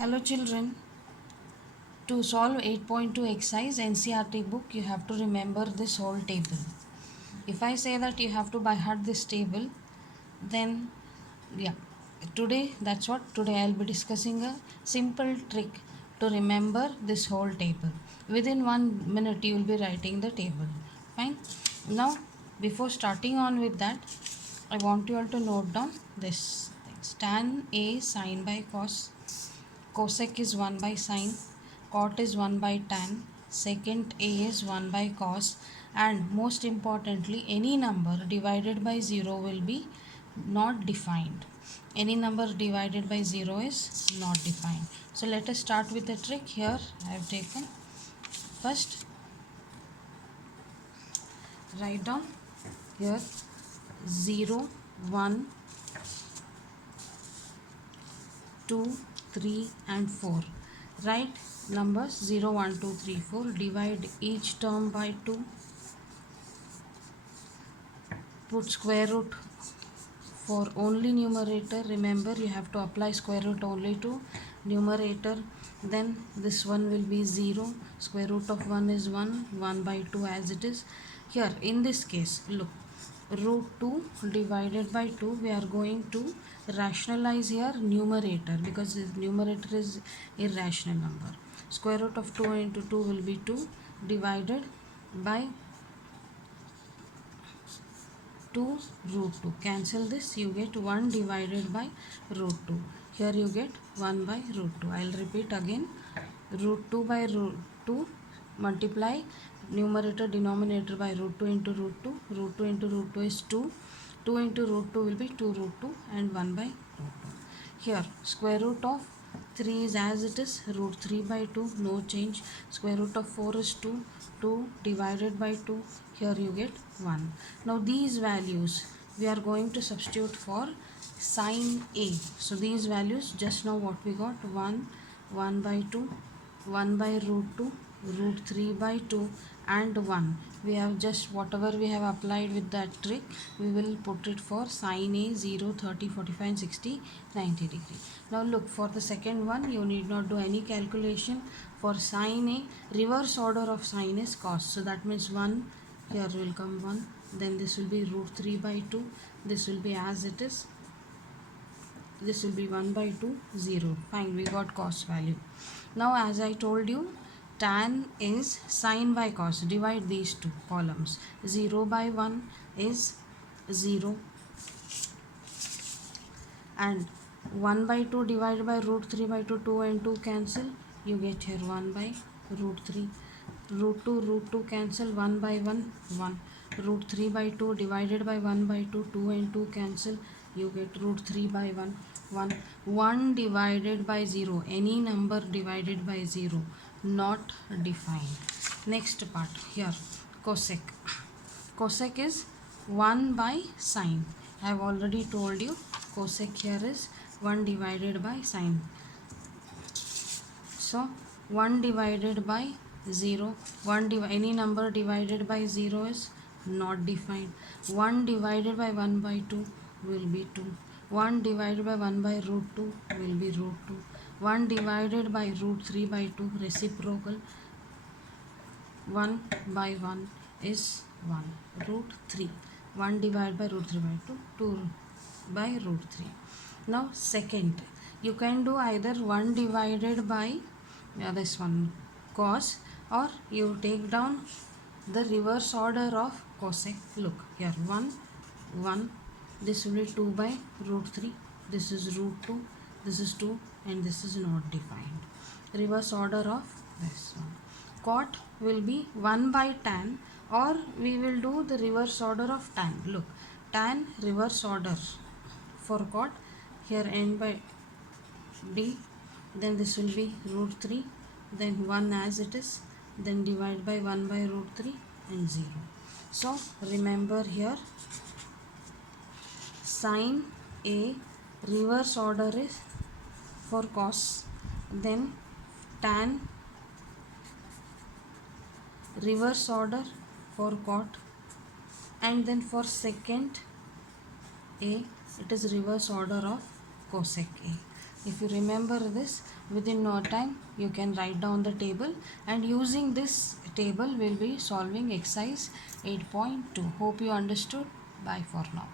Hello children. To solve 8.2 exercise NCERT book, you have to remember this whole table. If I say that you have to by heart this table, then yeah, today that's what today I'll be discussing a simple trick to remember this whole table. Within 1 minute you will be writing the table. Fine. Now before starting on with that, I want you all to note down this things. Tan A sine by cos. Cosec is 1 by sine, cot is 1 by tan, secant A is 1 by cos, and most importantly, any number divided by 0 will be not defined. Any number divided by 0 is not defined. So let us start with the trick. Here I have taken first, write down here 0, 1, 2, 3 and 4. Write numbers 0, 1, 2, 3, 4. Divide each term by 2. Put square root for only numerator. Remember, you have to apply square root only to numerator. Then this one will be 0. Square root of 1 is 1. 1 by 2 as it is. Here in this case, look, root 2 divided by 2, we are going to rationalize here numerator because the numerator is irrational number. Square root of 2 into 2 will be 2 divided by 2 root 2. Cancel this, you get 1 divided by root 2. Here you get 1 by root 2. I will repeat again. Root 2 by root 2, multiply numerator denominator by root 2 into root 2. Root 2 into root 2 is 2. 2 into root 2 will be 2 root 2 and 1 by root 2. Here square root of 3 is as it is, root 3 by 2, no change. Square root of 4 is 2. 2 divided by 2, here you get 1. Now these values we are going to substitute for sine A. So these values, just now what we got, 1, 1 by 2, 1 by root 2, root 3 by 2 and 1. We have just whatever we have applied with that trick, we will put it for sine A 0, 30, 45 and 60, 90 degree. Now look, for the second one you need not do any calculation. For sine A, reverse order of sine is cos. So that means 1, here will come 1, then this will be root 3 by 2, this will be as it is, this will be 1 by 2, 0. Fine, we got cos value. Now as I told you, tan is sine by cos. Divide these two columns. 0 by 1 is 0 and 1 by 2 divided by root 3 by 2, 2 and 2 cancel. You get here 1 by root 3. Root 2 cancel, 1 by 1, 1. Root 3 by 2 divided by 1 by 2, 2 and 2 cancel. You get root 3 by 1, 1. 1 divided by 0, any number divided by 0, not defined. Next part, here cosec. Cosec is 1 by sine. I have already told you cosec here is 1 divided by sine. So 1 divided by 0, any number divided by 0 is not defined. 1 divided by 1 by 2 will be 2. 1 divided by 1 by root 2 will be root 2. 1 divided by root 3 by 2, reciprocal. 1 by 1 is 1, root 3. 1 divided by root 3 by 2, 2 by root 3. Now second, you can do either 1 divided by this one cos, or you take down the reverse order of cosec. Look here, 1, 1, this will be 2 by root 3, this is root 2, this is 2 and this is not defined. Reverse order of this one. Cot will be 1 by tan, or we will do the reverse order of tan. Look, tan reverse order for cot, here n by d, then this will be root 3, then 1 as it is, then divide by 1 by root 3 and 0. So remember here, sine A reverse order is for cos, then tan reverse order for cot, and then for secant A it is reverse order of cosec A. If you remember this, within no time you can write down the table, and using this table we'll be solving exercise 8.2. Hope you understood. Bye for now.